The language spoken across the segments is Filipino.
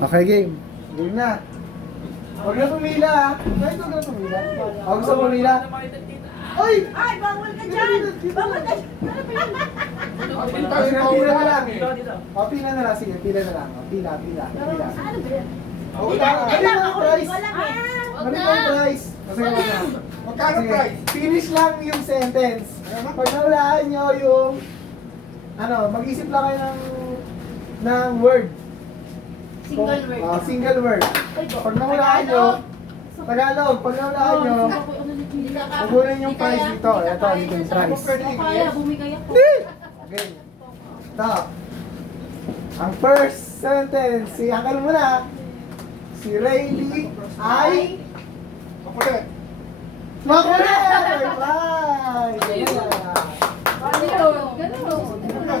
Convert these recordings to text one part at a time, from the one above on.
Okay, game. Game na. Huwag na pumila ha. Kahit huwag na pumila. Huwag gusto pumila. Ay! Ay, bawal ka dyan! Bawal ka dyan! Pila na lang. O, pila na lang. Sige, pila na lang. O, pila. Ano ba yan? Mali ang price. Wala eh. Mali ang price. Kasi wag na. Magkano Sige, price? finish lang yung sentence. Pag nawalaan nyo yung mag-isip lang kayo ng word. Single word. Single word. Pag nawalaan nyo, Tagalog, pag nawalaan nyo, kukunin yung price dito. Ito yung price. Kaya, bumigay ako. Okay. Ito. Ang first sentence, siyakan mo na. Si Rayleigh ay Makulit. makulit! Right! Ganun.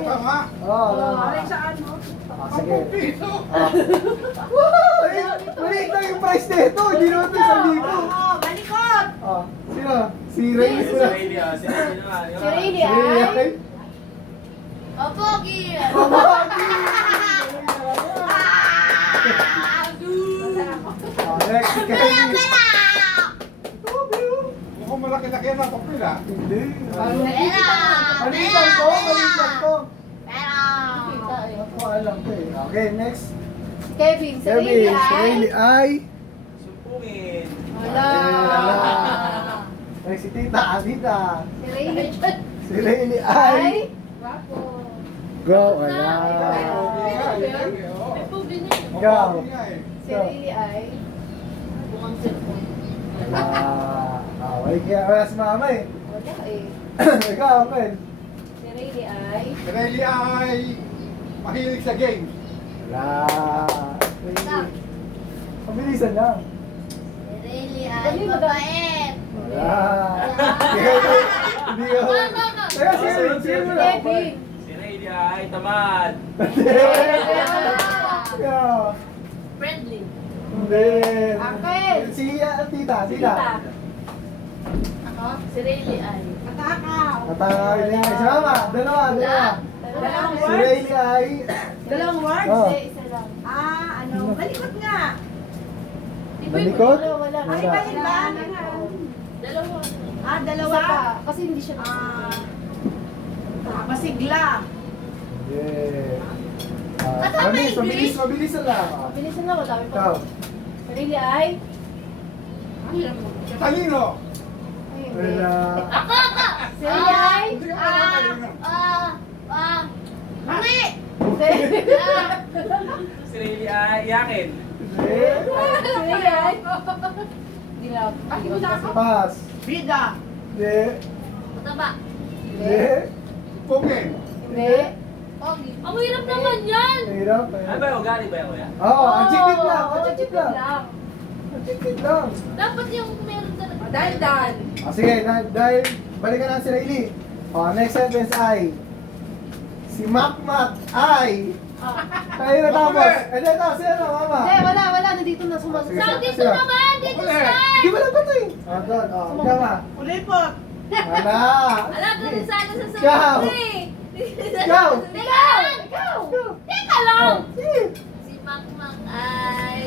Tama. Oo, tama. Saan mo? Sige. 10 piso. Maliit lang yung price nito. Hindi naman ito 1,000. Oo, balikot! Sino? Si Rayleigh. Si Rayleigh, si Rayleigh na. Si Rayleigh ay... Opogi! Pamagi! Next, si Kylie. Mukhang malaki-laki na papel ah. Hindi. Pera! Maliit lang to. Maliit lang to. Pera! Ako alam ko eh. Okay, next. Kevin, si Kevin, Rayleigh si ay... Rayleigh ay... Sumpungin. Wala. Next, si Tita. Si Rayleigh Si Rayleigh ay... ay... Go, wala. Go. Si Rayleigh ay... Bukang cellphone. Wala si mama eh. Wala eh. Ikaw, Pen. Si Rayleigh ay... Rayleigh ay mahilig sa games. Wala. Pabilisan lang. Really ay mabait! Wala. Hindi ko. Teka, sino mo lang? Kevin. Si Rayleigh ay tamad. Ikaw. Friendly! Hindi. Akin. Si Tita. Ako? Si Rayleigh ay... Katakaw. Katawin niya. Si mama. Dalawa. Dalawang Si words? Rayleigh ay... Dalawang words? Oh. Isa lang. Balikot nga. Balikot? Wala. Ay, balik ba? Dalawa. Dalawa pa. Kasi hindi siya masigla. Yeah. Kasama English? Mabilis lang. Bilisan na, wala pa. Ikaw. Si Rayleigh ay... Talino. Ay, hindi. Wala. Ako! Si Rayleigh ay... Hindi ka talino. Mali! Si Rayleigh ay iyakin. Hindi. Si Rayleigh ay... Hindi na. Hindi mo na ako. Pass. Bida. Hindi. Mataba. Hindi. Pugin. Hindi. Pogi. Ang hirap naman yan! Hirap eh. Ano ba yung ugali ba yan, kuya? Oo, ang chikit lang. Oo, Ang chikit lang. Ang chikit lang. Dapat yung meron talaga. Dahil. Sige, dahil balikan na si Rayleigh. Next sentence ay si Makmak ay tayo na tapos. Hindi, tapos sila na, mama. Hindi, wala. Nandito na sumasagot. Sige. Saan dito naman? Dito sa... Di ba lang ba ito eh? Doon, ikaw. Ulipot. Wala. Alam ko rin sana sa Ikaw. Ikaw. Ikaw! Teka lang! Sige. Si Makmak ay...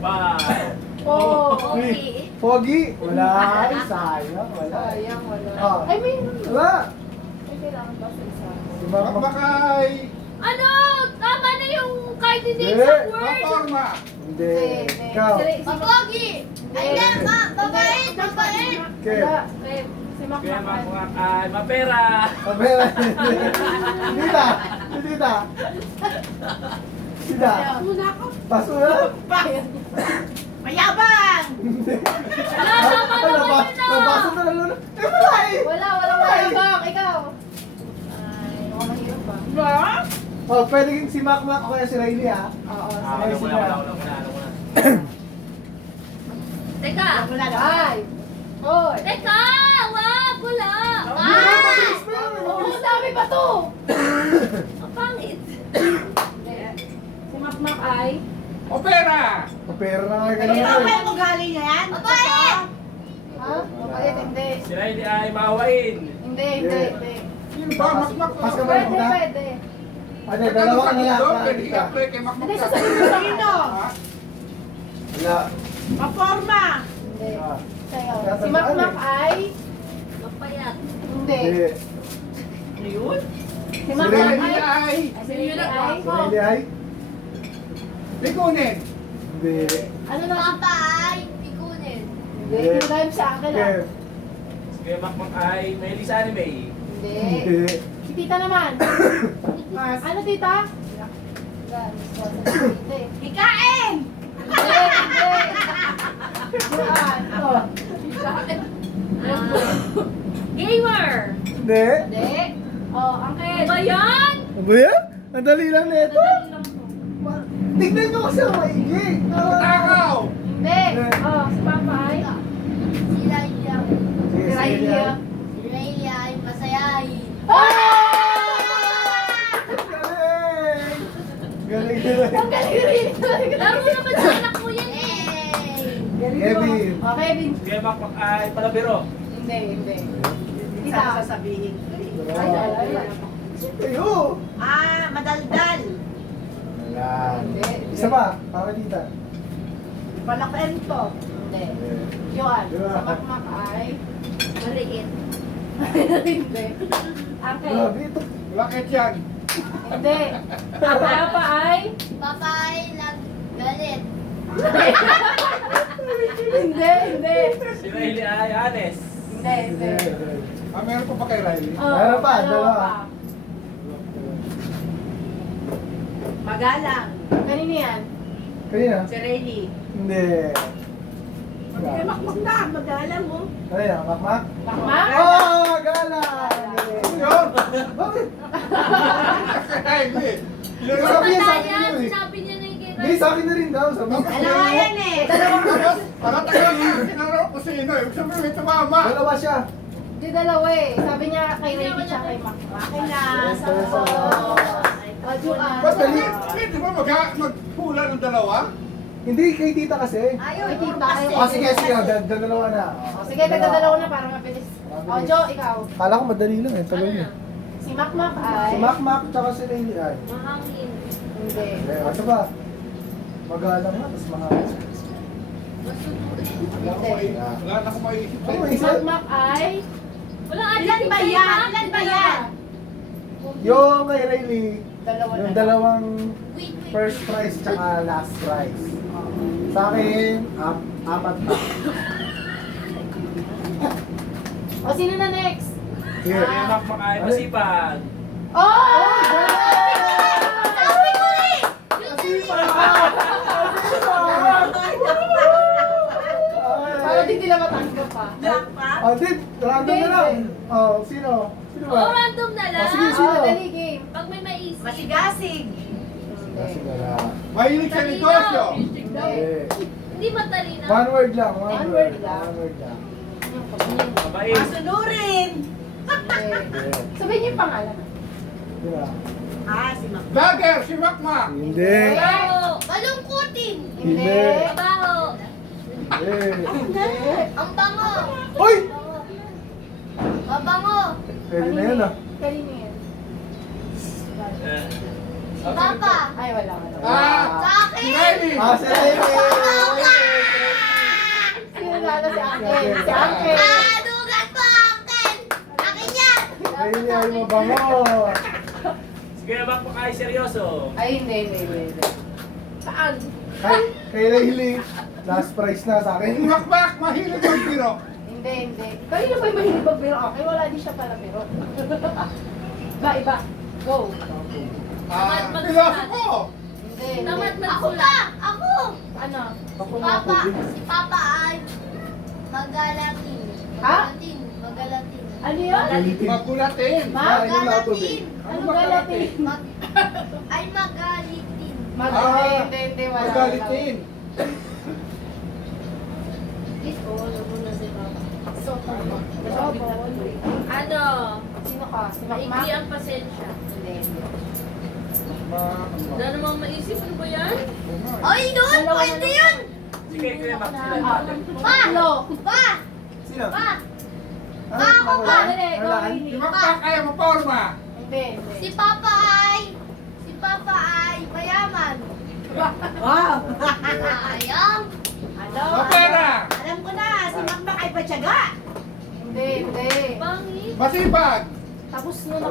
Bye. Pogi. Pogi? Wala. Ay, sayang. Wala. Sayang, wala. Oh. Ay, may... Wala. Ay, kailangan ba sa isa? Si Makmak. Makmakay. Ano? Tama na yung kahit hindi Hindi. exact word. Matorma. Hindi. Ikaw. Pogi! Ay, mabait! Mabait! Okay. Wala. Si Kaya Makmak. makuha ay mapera. Pabera. Tita. Tita. Tita. Muna ako. Paso na. Mayabang! Tama naman yun ah! Nabasa na lalo. Eh, wala eh. Wala. Mayabang. Ikaw. Ay, mukhang mahirap ba? Ba? Pwede si Makmak o kaya si Rayleigh ha. Oo. Wala sige. muna. Teka! Ay. Hoy. Teka! Wag! Wala! Mabilis pa yun. Oo, sabi pa to. Ang pangit! Si Makmak ay... Opera. Pera na kayo kanina. mo galing yan? Mabait! Ha? Mabait, hindi. Si Rayleigh ay maawain. Hindi. Sino ba? Makmak Pas ka ko. ba? Pwede. Ano, dalawa ka na lang. Pwede ka play kay Makmak. Hindi, sasabihin mo sa sino? Ha? Bikunin. Hindi. Ano na? Papa ay pikunin. Hindi, kinagayam sa akin ah. Kev. Si Kuya Makmak ay mahilig sa anime. Hindi. Hindi. Si tita naman. Mas. Ano tita? Hindi. Hikain! Hindi, hindi. Juan. Oh. Gamer! Hindi. Hindi. Oh, Uncle. Ano ba yan? Ano ba yan? Ang dali lang nito. Madali lang to. Tignan nyo kasi ang maigi. Takaw. Hindi. Oh, si Papa ay. Si Laila. Sige, Si sige Raya. yan. Si Laila ay masayahin. Galing! Galing, galing. Ang galing rin. Laro naman sa anak mo yan eh. Galing Kevin. mo. Oh, Kevin. Si Kuya Makmak ay palabiro. Hindi, hindi. Hindi Tita. sa sasabihin. Ay, ay, ay. Kayo! Madaldal. Wala. Hindi. Isa pa, para tita. Palakento. Hindi. Joan. Diba? Sa Makmak ay. Maliit. Hindi. Uncle. Grabe ito. Bakit yan? Hindi. Papa ay. Papa ay naggalit. Hindi, hindi. Si Riley ay Anes. Hindi, hindi. Meron pa ba kay Riley? Oh, Meron pa, ano dalawa. pa? Magalang. Kanino yan? Kanina? Si Rayleigh. Hindi. Kaya makmak na. Magalang mo. Ano yan, makmak? Makmak? Oh, gala! Yun. Bakit? Kay Riley. Sabi niya sa akin yan, yun eh. sinabi niya na yung Hindi, sa akin na rin daw. Sabi niya. Dalawa yan eh. Para tayo sinaro ko sino. Ibig sabihin may tumama. Dalawa siya. Di dalawa eh. Sabi niya kay Reggie siya kay Makmak. Akin na. Yes, yes, yes. Oh, Juan. Ba't dali? Di ba magpula ng dalawa? Hindi, kay tita kasi. Ayaw. Kay tita. Oh, sige, sige. Dalawa na. Oh, sige, dalawa na para mabilis. Oh, Jo, ikaw. Kala ko madali lang eh. Tagal niya. Si Makmak ay. Si Makmak tsaka si Riley ay. Mahangin. Hindi. Ano ba? Magalang nga, tapos mahal. Wala na akong maiisip. Ano Si isa? Makmak ay. Wala Ilan ba yan? Ilan ba yan? Yung kay Riley, Dalawa na. yung dalawang Wait, wait. first prize tsaka last prize. Sa akin, apat na. O, sino na next? Sige. Si Kuya Makmak ay masipag. Oh! Sabi ko eh! Para di nila matanggap pa. Jackpot. Oh, di, random na lang. Oh, sino? Sino ba? Oh, random na lang. Oh, sige, sige. Oh, dali game. Pag may maisip. Masigasig. Kasi wala. Mahilig sa negosyo. Hindi. Hindi matalino. One word lang. One word lang. One word lang. Mabait. Masunurin. Hindi. Sabihin niyo yung pangalan. Di ba? Si Mak. Vlogger, si Makmak. Hindi. Mabaho. Malungkutin. Hindi. Mabaho. Hindi. Ang bango. Uy! Mabango. Pwede na yun ah. Kanino yan? Eh, Si Papa. Ay, wala. Sa akin. Si Riley. Si Riley! Sino na si Uncle? Si Uncle. Dugan ko, Uncle. Akin yan. Riley ay mabango. Si Kuya Makmak ay seryoso. Ay, hindi. Saan? Kay Riley, last prize na sa Si akin. Makmak, mahilig ang biro. Hindi. Kanino ba yung mahilig magbiro? Okay, wala din siya pala biro. Iba. Go. Filosofo. Hindi. Tamad magsulat. Ako. Ano? Ako Si mga Papa. tubig. Si Papa ay magalatin. Ha? Magalatin. Ano yun? Galitin. Magulatin. Kain yung mga tubig. Ano galatin? Ay magalitin. Hindi. Wala. Magalitin. Ito, alam mo na si Papa. Ano? Sino ka? Si Maigi Makmak? ang pasensya. Hindi. Wala namang maisip. Ano ba yan? Ay, yun! Dalawa na Pwede lang. yun! Si Kuya Makmak. Pa! Hello. Pa! Sino? Pa! Ano? Ako ba? Dali, go, Wala. Si Riley. Makmak kaya mo forma. Hindi. Si Papa ay mayaman. Wow. Sayang. Ano? Opera. Alam ko na. Si Makmak ay patyaga. Hindi. Pangit. Masipag. Tapos nung